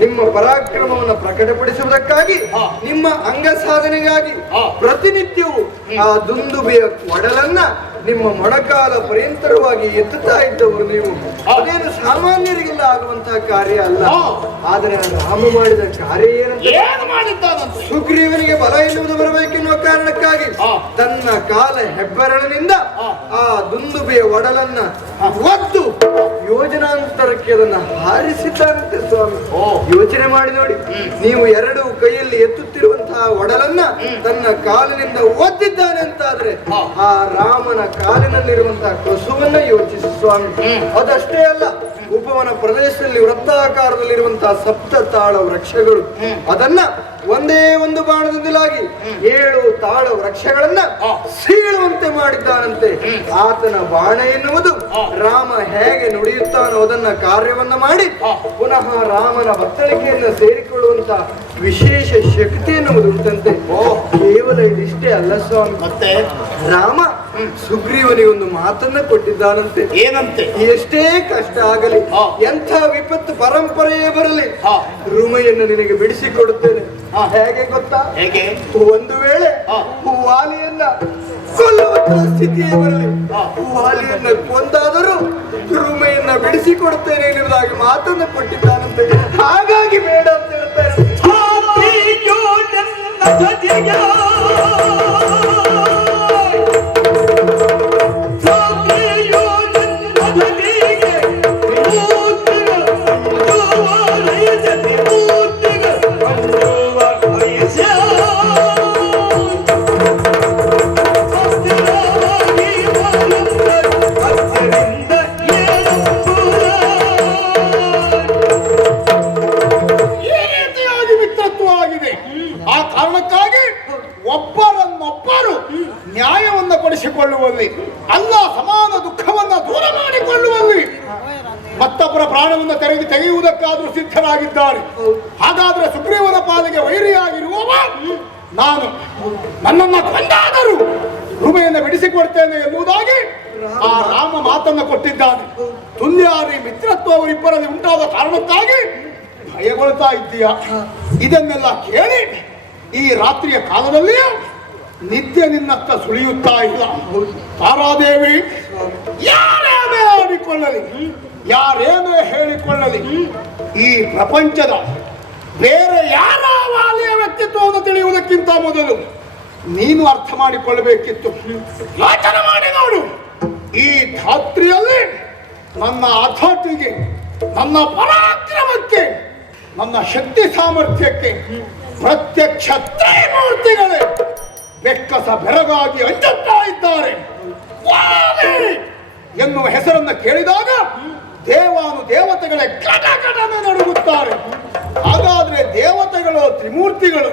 ನಿಮ್ಮ ಪರಾಕ್ರಮವನ್ನು ಪ್ರಕಟಪಡಿಸುವುದಕ್ಕಾಗಿ, ನಿಮ್ಮ ಅಂಗ ಸಾಧನೆಗಾಗಿ ಪ್ರತಿನಿತ್ಯವೂ ಆ ದುಂದುಬೆಯ ಒಡಲನ್ನ ನಿಮ್ಮ ಮೊಣಕಾಲ ಪರ್ಯಂತರವಾಗಿ ಎತ್ತುತ್ತಾ ಇದ್ದವರು ನೀವು. ಅದೇನು ಸಾಮಾನ್ಯರಿಗೆಲ್ಲ ಆಗುವಂತಹ ಕಾರ್ಯ ಅಲ್ಲ. ಆದರೆ ರಾಮ ಮಾಡಿದ ಕಾರ್ಯ ಏನಂತ, ಸುಗ್ರೀವನಿಗೆ ಬಲ ಎನ್ನುವುದು ಬರಬೇಕೆನ್ನುವ ಕಾರಣಕ್ಕಾಗಿ ತನ್ನ ಕಾಲ ಹೆಬ್ಬೆರಳಿನಿಂದ ಆ ದುಂದುಬೆಯ ಒಡಲನ್ನ ಒದ್ದು ಯೋಜನಾಂತರಕ್ಕೆ ಅದನ್ನ ಹಾರಿಸಿದ್ದಾನಂತೆ ಸ್ವಾಮಿ. ಯೋಚನೆ ಮಾಡಿ ನೋಡಿ, ನೀವು ಎರಡು ಕೈಯಲ್ಲಿ ಎತ್ತುತ್ತಿರುವಂತಹ ಒಡಲನ್ನ ತನ್ನ ಕಾಲಿನಿಂದ ಒದ್ದಿದ್ದಾನೆ ಅಂತಾದ್ರೆ ಆ ರಾಮನ ಕಾಲಿನಲ್ಲಿರುವಂತಹ ಕಸುವನ್ನ ಯೋಚಿಸಿ ಸ್ವಾಮಿ. ಅದಷ್ಟೇ ಅಲ್ಲ, ಉಪವನ ಪ್ರದೇಶದಲ್ಲಿ ವೃತ್ತಾಕಾರದಲ್ಲಿರುವಂತಹ ಸಪ್ತ ತಾಳ ವೃಕ್ಷಗಳು, ಅದನ್ನ ಒಂದೇ ಒಂದು ಬಾಣದಿಂದಲಾಗಿ 7 ತಾಳ ವೃಕ್ಷಗಳನ್ನ ಸೀಳುವಂತೆ ಮಾಡಿದ್ದಾನಂತೆ. ಆತನ ಬಾಣ ಎನ್ನುವುದು ರಾಮ ಹೇಗೆ ನುಡಿಯುತ್ತಾನೋ ಅದನ್ನ ಕಾರ್ಯವನ್ನ ಮಾಡಿ ಪುನಃ ರಾಮನ ಬತ್ತಳಿಕೆಯನ್ನು ಸೇರಿಕೊಳ್ಳುವಂತ ವಿಶೇಷ ಶಕ್ತಿ ಎನ್ನುವುದು ಉಂಟಂತೆ. ಕೇವಲ ಇದಿಷ್ಟೇ ಅಲ್ಲ ಸ್ವಾಮಿ, ಮತ್ತೆ ರಾಮ ಸುಗ್ರೀವನಿಗೆ ಒಂದು ಮಾತನ್ನ ಕೊಟ್ಟಿದ್ದಾನಂತೆ. ಏನಂತೆ? ಎಷ್ಟೇ ಕಷ್ಟ ಆಗಲಿ, ಎಂಥ ವಿಪತ್ತು ಪರಂಪರೆಯೇ ಬರಲಿ, ರುಮೆಯನ್ನು ನಿನಗೆ ಬಿಡಿಸಿಕೊಡುತ್ತೇನೆ. ಹೇಗೆ ಗೊತ್ತಾ? ಹೇಗೆ? ಒಂದು ವೇಳೆ ವಾಲಿಯನ್ನ ಕೊಲ್ಲುವಂತಹ ಸ್ಥಿತಿಯೇ ಬರಲಿ, ವಾಲಿಯನ್ನ ಕೊಂದಾದರೂ ರುಮೆಯನ್ನ ಬಿಡಿಸಿಕೊಡುತ್ತೇನೆ ಎನ್ನುವುದಾಗಿ ಮಾತನ್ನ ಕೊಟ್ಟಿದ್ದಾನಂತೆ. ಹಾಗಾಗಿ ಬೇಡ ಅಂತ ಹೇಳ್ತಾರೆ. ನ್ಯಾಯವನ್ನು ಕೊಡಿಸಿಕೊಳ್ಳುವಲ್ಲಿ ಅಲ್ಲ, ಸಮಾನ ದುಃಖವನ್ನ ದೂರ ಮಾಡಿಕೊಳ್ಳುವಲ್ಲಿ ಮತ್ತೊಬ್ಬರ ಪ್ರಾಣವನ್ನು ತೆಗೆಯುವುದಕ್ಕಾದ್ರೂ ಸಿದ್ಧರಾಗಿದ್ದಾರೆ. ಹಾಗಾದ್ರೆ ಸುಗ್ರೀವನ ಪಾಲಿಗೆ ವೈರಿಯಾಗಿರುವವ ನಾನು ನನ್ನನ್ನ ಕೊಂದಾದರೂ ರುಮೆಯನ್ನು ಬಿಡಿಸಿಕೊಡ್ತೇನೆ ಎಂಬುದಾಗಿ ಆ ರಾಮ ಮಾತನ್ನ ಕೊಟ್ಟಿದ್ದಾನೆ. ತುಲ್ಯಾರಿ ಮಿತ್ರತ್ವ ಅವರಿಬ್ಬರಲ್ಲಿ ಉಂಟಾದ ಕಾರಣಕ್ಕಾಗಿ ಭಯಗೊಳ್ತಾ ಇದ್ದೀಯಾ? ಇದನ್ನೆಲ್ಲ ಕೇಳಿ ಈ ರಾತ್ರಿಯ ಕಾಲದಲ್ಲಿ ನಿತ್ಯ ನಿನ್ನತ್ತ ಸುಳಿಯುತ್ತಾ ಇಲ್ಲ. ತಾರಾದೇವಿ ಯಾರೇನೇ ಆಡಿಕೊಳ್ಳಲಿ, ಯಾರೇನೇ ಹೇಳಿಕೊಳ್ಳಲಿ, ಈ ಪ್ರಪಂಚದ ಬೇರೆ ಯಾರ ವಾಲಿಯ ವ್ಯಕ್ತಿತ್ವವನ್ನು ತಿಳಿಯುವುದಕ್ಕಿಂತ ಮೊದಲು ನೀನು ಅರ್ಥ ಮಾಡಿಕೊಳ್ಳಬೇಕಿತ್ತು. ಯೋಚನೆ ಮಾಡಿ ನೋಡು, ಈ ಧಾತ್ರಿಯಲ್ಲಿ ನನ್ನ ಅಥಾಟಿಗೆ, ನನ್ನ ಪರಾಕ್ರಮಕ್ಕೆ, ನನ್ನ ಶಕ್ತಿ ಸಾಮರ್ಥ್ಯಕ್ಕೆ ಪ್ರತ್ಯಕ್ಷ ತ್ರೈಮೂರ್ತಿಗಳೇ ಬೆಕ್ಕಸ ಬೆರಗಾಗಿ ಅಂಜುತ್ತಾ ಇದ್ದಾರೆ. ಎನ್ನುವ ಹೆಸರನ್ನ ಕೇಳಿದಾಗ ದೇವಾನು ದೇವತೆಗಳೇ ಕಟಕಟನೆ ನಡುಗುತ್ತಾರೆ. ಹಾಗಾದ್ರೆ ದೇವತೆಗಳು, ತ್ರಿಮೂರ್ತಿಗಳು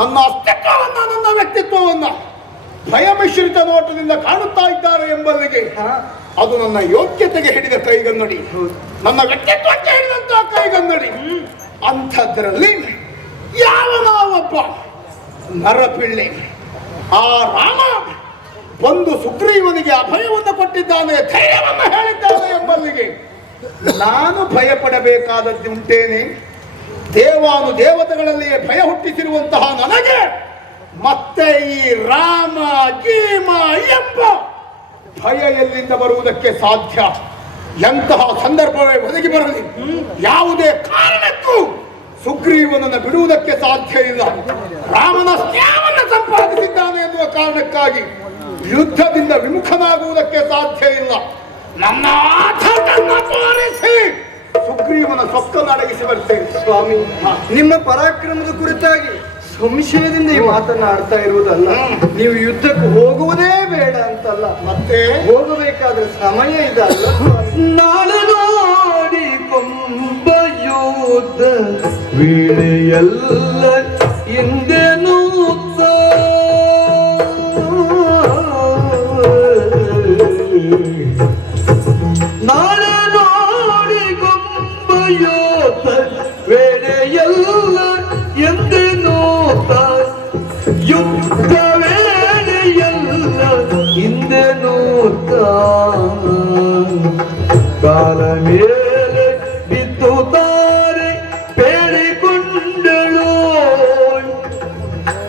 ನನ್ನ ಅಸ್ತಿತ್ವವನ್ನ, ನನ್ನ ವ್ಯಕ್ತಿತ್ವವನ್ನ ಭಯ ಮಿಶ್ರಿತ ನೋಟದಿಂದ ಕಾಣುತ್ತಾ ಇದ್ದಾರೆ ಎಂಬಲ್ಲಿಗೆ ಅದು ನನ್ನ ಯೋಗ್ಯತೆಗೆ ಹಿಡಿದ ಕೈಗನ್ನಡಿ, ನನ್ನ ವ್ಯಕ್ತಿತ್ವಕ್ಕೆ ಹಿಡಿದಂತಹ ಕೈಗನ್ನಡಿ. ಅಂಥದ್ರಲ್ಲಿ ಯಾವನಾವೊಬ್ಬ ನರಪಿಳ್ಳಿ ಆ ರಾಮ ಬಂದು ಸುಗ್ರೀವನಿಗೆ ಅಭಯವನ್ನು ಕೊಟ್ಟಿದ್ದಾನೆ, ಧೈರ್ಯವನ್ನು ಹೇಳಿದ್ದಾನೆ ಎಂಬಲ್ಲಿಗೆ ನಾನು ಭಯ ಪಡಬೇಕಾದದ್ದು ಉಂಟೇನೆ? ದೇವಾನು ದೇವತೆಗಳಲ್ಲಿಯೇ ಭಯ ಹುಟ್ಟಿಸಿರುವಂತಹ ನನಗೆ ಮತ್ತೆ ಈ ರಾಮ ಗೀಮ ಎಂಬ ಭಯ ಎಲ್ಲಿಂದ ಬರುವುದಕ್ಕೆ ಸಾಧ್ಯ? ಎಂತಹ ಸಂದರ್ಭವೇ ಒದಗಿ ಬರಲಿ, ಯಾವುದೇ ಕಾರಣಕ್ಕೂ ಸುಗ್ರೀವನನ್ನು ಬಿಡುವುದಕ್ಕೆ ಸಾಧ್ಯ ಇಲ್ಲ. ರಾಮನ ಸ್ನೇಹವನ್ನು ಸಂಪಾದಿಸಿದ್ದಾನೆ ಎನ್ನುವ ಕಾರಣಕ್ಕಾಗಿ ಯುದ್ಧದಿಂದ ವಿಮುಖನಾಗುವುದಕ್ಕೆ ಸಾಧ್ಯ ಇಲ್ಲ. ನನ್ನ ಆತನನ್ನು ತೋರಿಸಿ ಸುಗ್ರೀವನ ಸೊಕ್ಕನ್ನು ಅಡಗಿಸಿ ಬರ್ತೇನೆ. ಸ್ವಾಮಿ, ನಿಮ್ಮ ಪರಾಕ್ರಮದ ಕುರಿತಾಗಿ ಸಂಶಯದಿಂದ ಈ ಮಾತನ್ನ ಆಡ್ತಾ ಇರುವುದಲ್ಲ. ನೀವು ಯುದ್ಧಕ್ಕೆ ಹೋಗುವುದೇ ಬೇಡ ಅಂತಲ್ಲ, ಮತ್ತೆ ಹೋಗಬೇಕಾದ್ರೆ ಸಮಯ ಇದೆ ಅಲ್ಲ. ನಾಳೆ ನೋಡಿ ಕೊಂಬ ಯೋಧ ವೀಳೆಯಲ್ಲ ಎಂದೇನು ನಾಳೆ ನೋಡಿ ಕೊಂಬ ಯೋಧ ವೇಳೆಯಲ್ಲ ಎಂದೇನು ಯುದ್ಧ ವೇಳೆಯಲ್ಲ ಹಿಂದೆನೂ ಕಾಲ ಮೇಲೆ ಬಿದ್ದು ತಾರೆ ಬೇಡಿಕೊಂಡಳು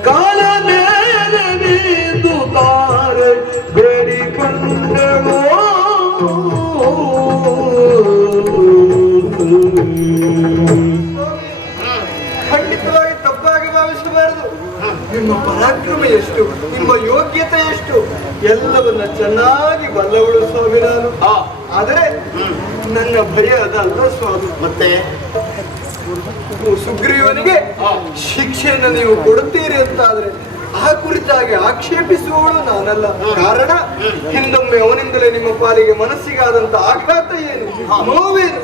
ಕಾಲ ಮೇಲೆ ಬಿದ್ದು ತಾರೆ ಬೇಡಿಕೊಂಡಳು ಖಂಡಿತವಾಗಿ ತಪ್ಪಾಗಿ ಭಾವಿಸಬಾರದು. ನಿಮ್ಮ ಪರಾಕ್ರಮ ಎಷ್ಟು, ನಿಮ್ಮ ಯೋಗ್ಯತೆ ಎಷ್ಟು ಎಲ್ಲವನ್ನ ಚೆನ್ನಾಗಿ ಬಲ್ಲವಳು ಸ್ವಾಮಿ ನಾನು. ಆದರೆ ನನ್ನ ಭಯ ಅದಲ್ಲ ಸ್ವಾಮಿ. ಮತ್ತೆ ಸುಗ್ರೀವನಿಗೆ ಶಿಕ್ಷೆಯನ್ನು ನೀವು ಕೊಡುತ್ತೀರಿ ಅಂತ ಆದ್ರೆ ಆ ಕುರಿತಾಗಿ ಆಕ್ಷೇಪಿಸುವವಳು ನಾನಲ್ಲ. ಕಾರಣ ಹಿಂದೊಮ್ಮೆ ಅವನಿಂದಲೇ ನಿಮ್ಮ ಪಾಲಿಗೆ ಮನಸ್ಸಿಗಾದಂತ ಆಘಾತ ಏನು, ನೋವೇನು,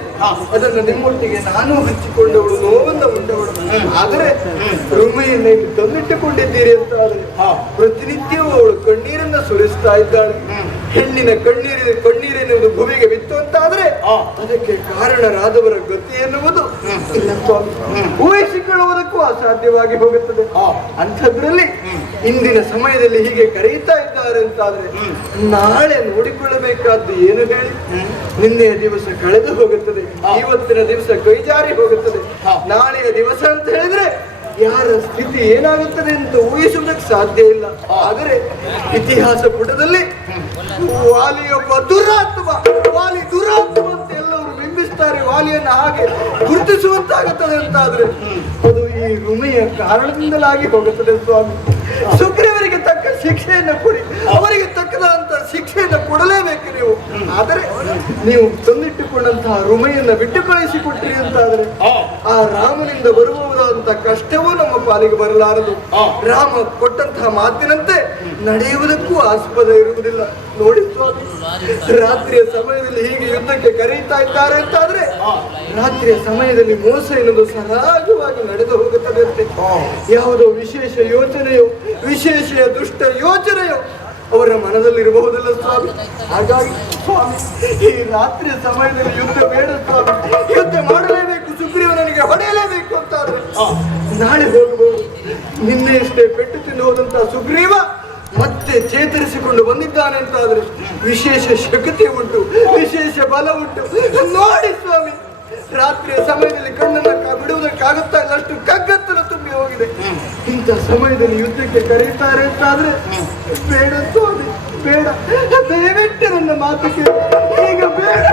ಅದನ್ನು ನಿಮ್ಮೊಟ್ಟಿಗೆ ನಾನು ಹಂಚಿಕೊಂಡವಳು, ನೋವನ್ನ ಉಂಟವಳು. ಆದರೆ ರುಮೆಯನ್ನು ತಂದಿಟ್ಟುಕೊಂಡಿದ್ದೀರಿ ಅಂತ ಆದ್ರೆ ಪ್ರತಿನಿತ್ಯವೂ ಅವಳು ಕಣ್ಣೀರನ್ನ ಸುರಿಸ್ತಾ ಇದ್ದಾಳೆ. ಹೆಣ್ಣಿನ ಕಣ್ಣೀರೆನ್ನುವುದು ಭೂಮಿಗೆ ಬಿತ್ತು ಅಂತ ಆದ್ರೆ ಅದಕ್ಕೆ ಕಾರಣರಾದವರ ಗತಿ ಎನ್ನುವುದು ಊಹಿಸಿಕೊಳ್ಳುವುದಕ್ಕೂ ಅಸಾಧ್ಯವಾಗಿ ಹೋಗುತ್ತದೆ. ಅಂಥದ್ರಲ್ಲಿ ಇಂದಿನ ಸಮಯದಲ್ಲಿ ಹೀಗೆ ಕರೆಯುತ್ತಾ ಇದ್ದಾರೆ ಅಂತಾದ್ರೆ ನಾಳೆ ನೋಡಿಕೊಳ್ಳಬೇಕಾದ್ದು ಏನು ಹೇಳಿ? ನಿನ್ನೆಯ ದಿವಸ ಕಳೆದು ಹೋಗುತ್ತದೆ, ಇವತ್ತಿನ ದಿವಸ ಕೈಜಾರಿ ಹೋಗುತ್ತದೆ. ನಾಳೆಯ ದಿವಸ ಅಂತ ಹೇಳಿದ್ರೆ ಯಾರ ಸ್ಥಿತಿ ಏನಾಗುತ್ತದೆ ಅಂತ ಊಹಿಸುವುದಕ್ಕೆ ಸಾಧ್ಯ ಇಲ್ಲ. ಆದರೆ ಇತಿಹಾಸ ಪುಟದಲ್ಲಿ ವಾಲಿಯೊಬ್ಬ ದುರಾತ್ಮ, ವಾಲಿ ದುರಾತ್ಮ ಅಂತ ಎಲ್ಲವರು ಬಿಂಬಿಸ್ತಾರೆ. ವಾಲಿಯನ್ನು ಹಾಗೆ ಗುರುತಿಸುವಂತಾಗುತ್ತದೆ ಅಂತಾದ್ರೆ ಅದು ಈ ರುಮೆಯ ಕಾರಣದಿಂದಲಾಗಿ ಹೋಗುತ್ತದೆ ಸ್ವಾಮಿ. ಸುಗ್ರೀವರಿಗೆ ತಕ್ಕ ಶಿಕ್ಷೆಯನ್ನು ಕೊಡಿ, ಅವರಿಗೆ ತಕ್ಕದಂತ ಶಿಕ್ಷೆಯನ್ನು ಕೊಡಲೇಬೇಕು ನೀವು. ಆದರೆ ನೀವು ತಂದಿಟ್ಟುಕೊಂಡಂತಹ ರುಮೆಯನ್ನ ಬಿಟ್ಟು ಕಳಿಸಿಕೊಟ್ಟಿರಿ ಅಂತಾದ್ರೆ ಆ ರಾಮನಿಂದ ಬರುವುದಾದಂತಹ ಕಷ್ಟವೂ ನಮ್ಮ ಪಾಲಿಗೆ ಬರಲಾರದು. ರಾಮ ಕೊಟ್ಟಂತಹ ಮಾತಿನಂತೆ ನಡೆಯುವುದಕ್ಕೂ ಆಸ್ಪದ ಇರುವುದಿಲ್ಲ. ನೋಡಿ ಸ್ವಾಮಿ, ರಾತ್ರಿಯ ಸಮಯದಲ್ಲಿ ಹೀಗೆ ಯುದ್ಧಕ್ಕೆ ಕರೆಯುತ್ತಾ ಇದ್ದಾರೆ ಅಂತಾದ್ರೆ ರಾತ್ರಿಯ ಸಮಯದಲ್ಲಿ ಮೋಸ ಎನ್ನುವುದು ಸಹಜವಾಗಿ ನಡೆದು ಹೋಗುತ್ತದೆ ಅಂತೆ. ಯಾವುದೋ ವಿಶೇಷ ಯೋಚನೆಯೋ ವಿಶೇಷ ದುಷ್ಟ ಯೋಚನೆಯೋ ಅವರ ಮನದಲ್ಲಿರಬಹುದಲ್ಲ ಸ್ವಾಮಿ. ಹಾಗಾಗಿ ಸ್ವಾಮಿ, ಈ ರಾತ್ರಿಯ ಸಮಯದಲ್ಲಿ ಯುದ್ಧ ಬೇಡ ಸ್ವಾಮಿ. ಯುದ್ಧ ಮಾಡಲೇಬೇಕು, ಸುಗ್ರೀವನಿಗೆ ಹೊಡೆಯಲೇಬೇಕು ಅಂತಾದ್ರೆ ನಾಳೆ ಹೋಗಬಹುದು. ನಿನ್ನೆಯಷ್ಟೇ ಪೆಟ್ಟು ತಿಂದು ಹೋದಂತಹ ಸುಗ್ರೀವ ಮತ್ತೆ ಚೇತರಿಸಿಕೊಂಡು ಬಂದಿದ್ದಾನೆ ಅಂತಾದ್ರೆ ವಿಶೇಷ ಶಕ್ತಿ ಉಂಟು, ವಿಶೇಷ ಬಲ ಉಂಟು. ನೋಡಿ ಸ್ವಾಮಿ, ರಾತ್ರಿಯ ಸಮಯದಲ್ಲಿ ಕಣ್ಣನ್ನ ಬಿಡುವುದಕ್ಕಾಗುತ್ತಾ ಇಲ್ಲ, ಅಷ್ಟು ಕಗ್ಗತ್ತಲು ತುಂಬಿ ಹೋಗಿದೆ. ಇಂಥ ಸಮಯದಲ್ಲಿ ಯುದ್ಧಕ್ಕೆ ಕರೀತಾರೆ ಅಂತಾದ್ರೆ ಬೇಡ ಸ್ವಾಮಿ, ಬೇಡ. ದಯವಿಟ್ಟು ನನ್ನ ಮಾತು ಕೇಳಿ, ಈಗ ಬೇಡ.